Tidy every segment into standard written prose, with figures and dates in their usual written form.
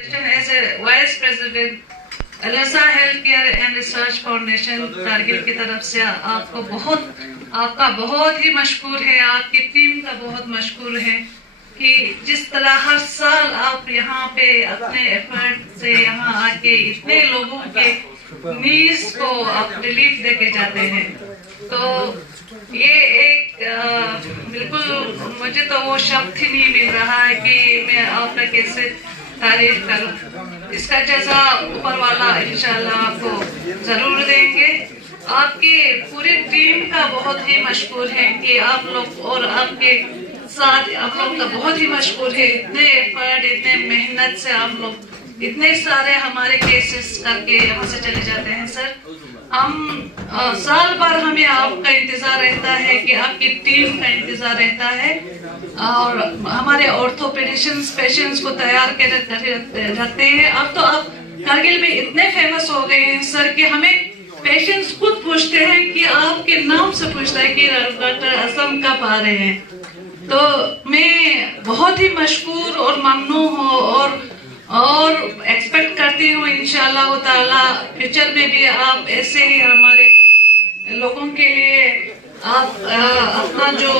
As a Vice President, अलसा health care and research foundation Kargil की तरफ से आपका बहुत ही मशकूर है, आपकी टीम का बहुत मशकूर है कि जिस तरह हर साल आप यहाँ पे अपने एफर्ट से यहाँ आके इतने लोगों के नीड्स को आप रिलीफ देके जाते हैं। तो ये एक बिल्कुल मुझे तो वो शब्द ही नहीं मिल रहा है कि मैं आपका कैसे तारीफ करूं। इसका जैसा ऊपर वाला इंशाल्लाह आपको जरूर देंगे। आपकी पूरी टीम का बहुत ही मशकूर है कि आप लोग और आपके साथ आप लोग का बहुत ही मशकूर है। इतने एफर्ट, इतने मेहनत से आप लोग इतने सारे हमारे केसेस करके यहाँ से चले जाते हैं। सर, हम साल भर हमें आपका इंतजार रहता है कि आपकी टीम का इंतजार रहता है और हमारे ऑर्थोपेडिशियंस पेशेंट्स को तैयार रखते हैं। अब तो आप कारगिल में इतने फेमस हो गए हैं सर कि हमें पेशेंट्स खुद पूछते हैं कि आपके नाम से पूछता है कि डॉक्टर असम कब आ रहे हैं। तो मैं बहुत ही मशकूर और ममनून हूँ और एक्सपेक्ट करती हूँ इंशाअल्लाह ताला फ्यूचर में भी आप ऐसे ही हमारे लोगों के लिए आप अपना जो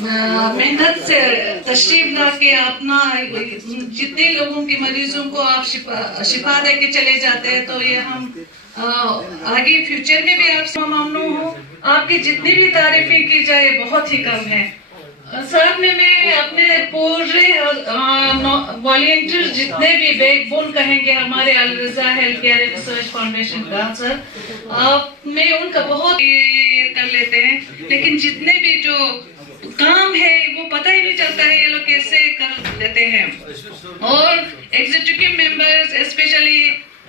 मेहनत से तशरीफ ला के अपना जितने लोगों के मरीजों को आप शिफा दे के चले जाते हैं, तो ये हम आगे फ्यूचर में भी आपसे ममनून हूँ। आपकी जितनी भी तारीफें की जाए बहुत ही कम है। सर, मैं अपने पूरे वॉलंटियर जितने भी बैकबोन कहेंगे हमारे अलरजा हेल्थ केयर रिसर्च फाउंडेशन का, सर मैं उनका बहुत कर लेते हैं, लेकिन जितने भी जो काम है वो पता ही नहीं चलता है ये लोग कैसे कर लेते हैं। और एग्जीक्यूटिव मेंबर्स स्पेशली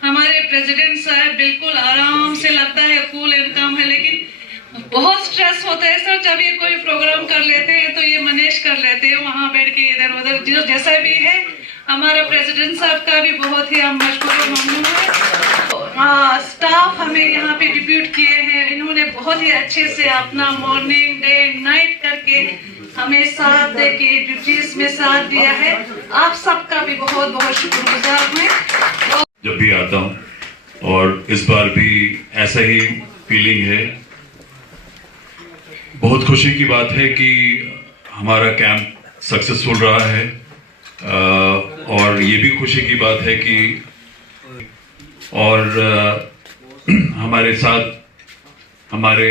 हमारे प्रेसिडेंट साहब बिल्कुल आराम से लगता है कूल एंड काम है, लेकिन बहुत स्ट्रेस होता है सर। जब ये कोई प्रोग्राम कर लेते हैं तो ये मैनेज कर लेते हैं वहाँ बैठ के इधर उधर जो जैसा भी है। हमारा प्रेसिडेंट साहब का भी बहुत ही हम मशकूर और ममनून हैं। स्टाफ हमें यहाँ पे डिप्यूट किए हैं, इन्होंने बहुत ही अच्छे से अपना मॉर्निंग डे नाइट करके हमें साथ दे के ड्यूटीज में साथ दिया है। आप सबका भी बहुत बहुत शुक्रगुजार हूँ। जब भी आता हूँ और इस बार भी ऐसा ही फीलिंग है। बहुत खुशी की बात है कि हमारा कैंप सक्सेसफुल रहा है और ये भी खुशी की बात है कि हमारे साथ हमारे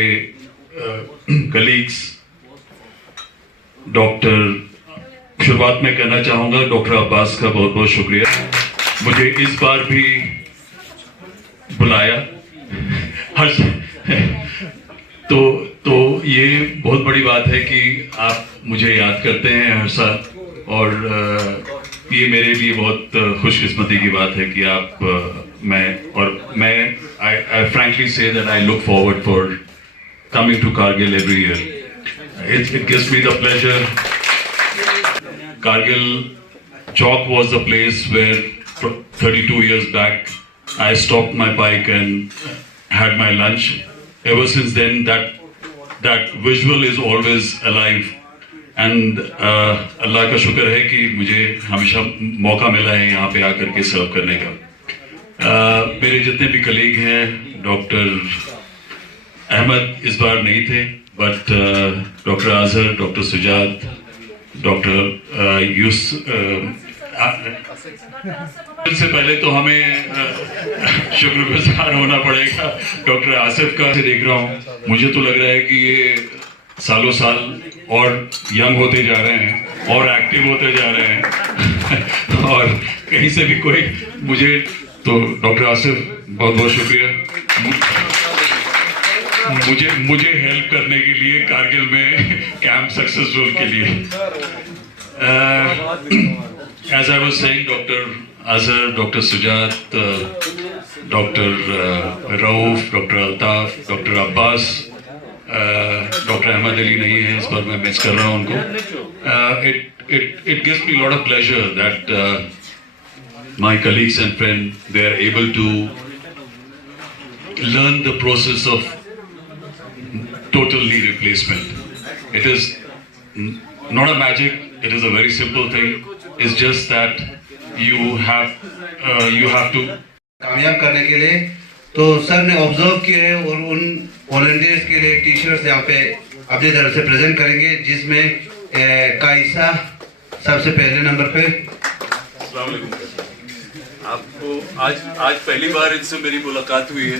कलीग्स डॉक्टर, शुरुआत में कहना चाहूँगा डॉक्टर अब्बास का बहुत बहुत शुक्रिया, मुझे इस बार भी बुलाया। तो ये बहुत बड़ी बात है कि आप मुझे याद करते हैं हर साल और ये मेरे लिए बहुत खुशकिस्मती की बात है कि आप मैं I frankly say that I look forward for coming to Kargil every year. It gives me the pleasure. Kargil Chowk was the place where 32 years back I stopped my bike and had my lunch. Ever since then, that visual is always alive. And अल्लाह का शुक्र है कि मुझे हमेशा मौका मिला है यहाँ पे आकर के सर्व करने का। मेरे जितने भी कलीग हैं, डॉक्टर अहमद इस बार नहीं थे, but doctor Azhar, doctor Sujat, doctor यूस, इससे पहले तो हमें शुक्रगुजार होना पड़ेगा डॉक्टर आसिफ का। देख रहा हूँ, मुझे तो लग रहा है कि ये सालों साल और यंग होते जा रहे हैं और एक्टिव होते जा रहे हैं और कहीं से भी कोई मुझे तो डॉक्टर आसिफ बहुत बहुत शुक्रिया मुझे हेल्प करने के लिए कारगिल में कैंप सक्सेसफुल के लिए। As I was saying, Dr. Azhar, Dr. Sujat, Dr. Rauf, Dr. Altaf, Dr. Abbas, Dr. Ahmad Ali नहीं है, इस बार मैं मिस कर रहा हूँ उनको। It gives me a lot of pleasure that my colleagues and friends, they are able to learn the process of total knee replacement. It is not a magic, it is a very simple thing. It's just that you have to कामयाब करने के लिए तो sir ने observe किए हैं और उन वॉलंटियर्स के लिए टी शर्ट्स यहाँ पे अपनी तरफ से प्रेजेंट करेंगे, जिसमें कायसा सबसे पहले नंबर पे। अस्सलाम वालेकुम। आपको आज पहली बार इनसे मेरी मुलाकात हुई है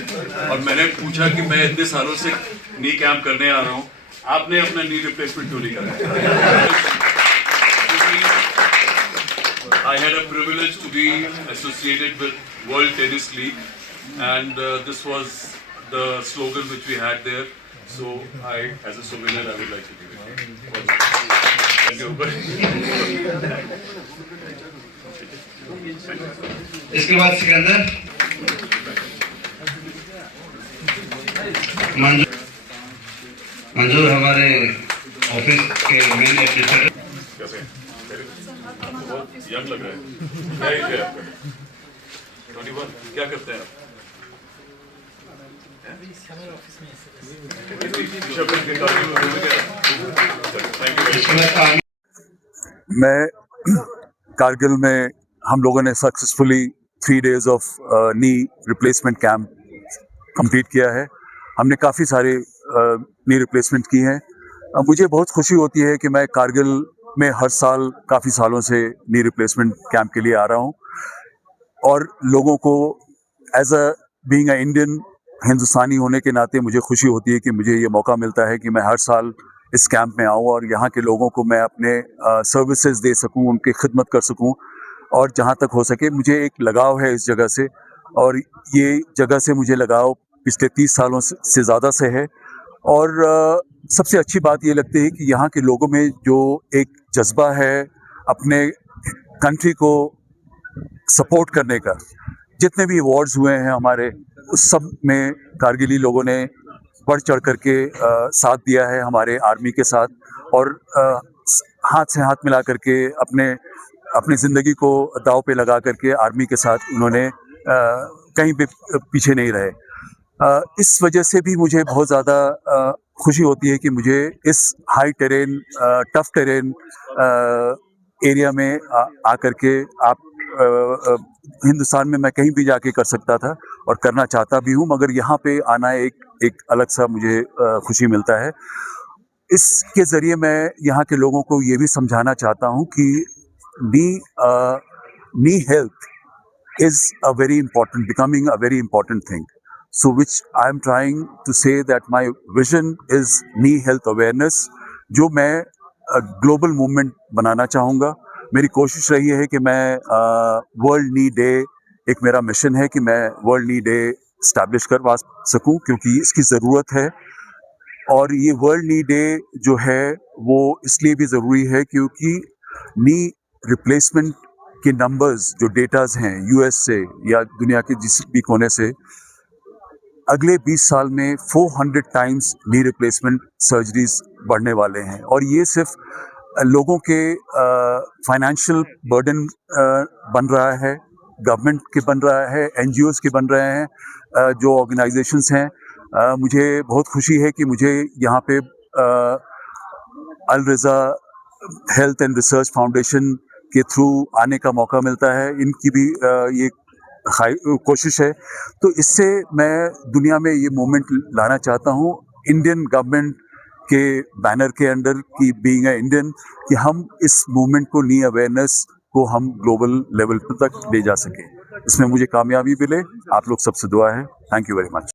और मैंने पूछा कि मैं इतने सालों से नी कैंप करने आ रहा हूँ, आपने अपना नी रिप्लेसमेंट क्यों नहीं करा? I had a privilege to be associated with World Tennis League, and this was the slogan which we had there. So as a souvenir, I would like to give it. Thank you. इसके बाद सिकंदर मंजूर हमारे office के main administrator. Young लग रहा है। क्या as है आपका? 21। क्या करते हैं आप? मैं कारगिल में हम लोगों ने successfully 3 days of knee replacement camp complete किया है। हमने काफ़ी सारे नी रिप्लेसमेंट की हैं। मुझे बहुत खुशी होती है कि मैं कारगिल में हर साल काफ़ी सालों से नी रिप्लेसमेंट कैंप के लिए आ रहा हूँ और लोगों को as a being a Indian Hindustani होने के नाते मुझे खुशी होती है कि मुझे ये मौका मिलता है कि मैं हर साल इस कैंप में आऊँ और यहाँ के लोगों को मैं अपने सर्विसेज दे सकूँ, उनकी खिदमत कर सकूँ और जहाँ तक हो सके मुझे एक लगाव है इस जगह से और ये जगह से मुझे लगाव पिछले 30 सालों से ज़्यादा से है। और सबसे अच्छी बात ये लगती है कि यहाँ के लोगों में जो एक जज्बा है अपने कंट्री को सपोर्ट करने का, जितने भी अवार्ड्स हुए हैं हमारे उस सब में कारगिली लोगों ने बढ़ चढ़ करके साथ दिया है हमारे आर्मी के साथ और हाथ से हाथ मिला करके अपनी ज़िंदगी को दांव पे लगा करके आर्मी के साथ उन्होंने कहीं भी पीछे नहीं रहे। इस वजह से भी मुझे बहुत ज़्यादा खुशी होती है कि मुझे इस high terrain tough terrain area में आकर के आप हिंदुस्तान में मैं कहीं भी जाके कर सकता था और करना चाहता भी हूँ, मगर यहाँ पे आना एक अलग सा मुझे खुशी मिलता है। इसके ज़रिए मैं यहाँ के लोगों को ये भी समझाना चाहता हूँ कि नी health is a very important, becoming a very important thing. So which I am trying to say that my vision is knee health awareness, जो मैं global movement बनाना चाहूँगा। मेरी कोशिश रही है कि मैं वर्ल्ड नी डे, एक मेरा मिशन है कि मैं वर्ल्ड नी डे इस्टेब्लिश करवा सकूँ क्योंकि इसकी ज़रूरत है। और ये वर्ल्ड नी डे जो है वो इसलिए भी ज़रूरी है क्योंकि नी रिप्लेसमेंट के नंबर्स जो डेटाज हैं यूएस से या दुनिया के जिस भी कोने से, अगले 20 साल में 400 टाइम्स नी रिप्लेसमेंट सर्जरीज बढ़ने वाले हैं और ये सिर्फ लोगों के फाइनेंशियल बर्डन बन रहा है, गवर्नमेंट के बन रहा है, एनजीओज के बन रहे हैं, जो ऑर्गेनाइजेशंस हैं। मुझे बहुत खुशी है कि मुझे यहाँ पे अल रज़ा हेल्थ एंड रिसर्च फाउंडेशन के थ्रू आने का मौका मिलता है। इनकी भी ये कोशिश है, तो इससे मैं दुनिया में ये मूवमेंट लाना चाहता हूँ इंडियन गवर्नमेंट के बैनर के अंडर की बीइंग अ इंडियन, कि हम इस मूवमेंट को नी अवेयरनेस को हम ग्लोबल लेवल तक ले जा सकें। इसमें मुझे कामयाबी मिले। आप लोग सबसे दुआ है। Thank you very much.